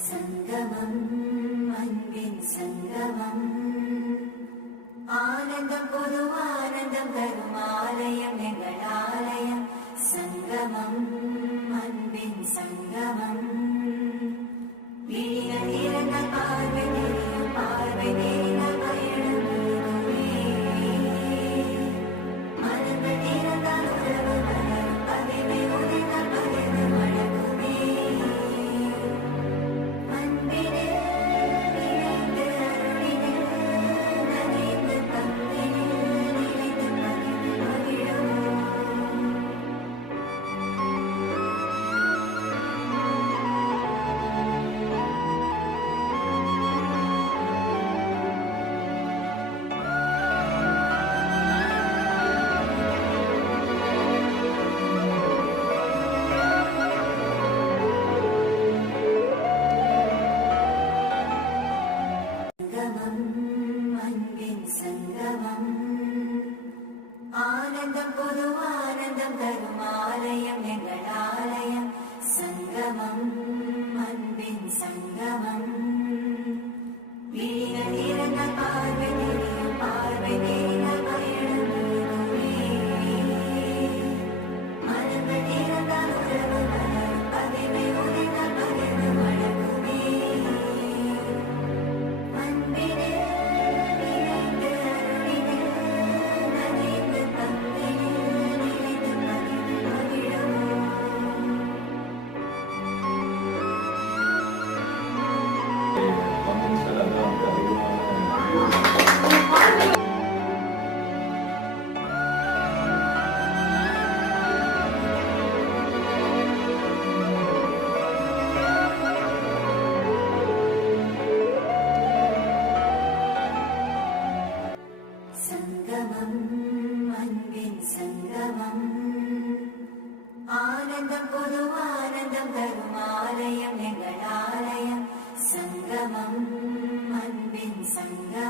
சங்கமம் அன்பின் சங்கமம் ஆனந்தம் பொது ஆனந்தம் தரும் ஆலயம் எங்கள் ஆலயம் சங்கமம் அன்பின் சங்கமம் விழிகள் இறந்த பார்வை தெரியும் பார்வை தெரிந்த பயணம் மனங்கள் இறந்தால் உறவு மலரும் பகைமை உதைந்தால் பகைமை வழங்குமே அன்பினே நினைத்து அருளினே நனைந்து பங்கினே நினைத்து பகிர்ந்து மகிழுவோம் சங்கமம் அன்பின் சங்கமம் ஆனந்தம் பொது ஆனந்தம் தரும் ஆலயம் எங்கள் ஆலயம் சங்கமம் அன்பின் சங்கமம் விழிகள் இறந்த பார்வை தெரியும் பார்வை தெரிந்த பயணம் மனங்கள் இறந்தால் உறவு மலரும் பகைமை உதைந்தால் பகைமை வழங்குமே அன்பினே நினைத்து அருளினே நனைந்து பங்கினே நினைத்து பகிர்ந்து மகிழுவோம் சங்கமம் அன்பின் சங்கமம் ஆனந்தம் பொது ஆனந்தம் தரும் ஆலயம் எங்கள் ஆலயம் சங்கமம் அன்பின் சங்கமம்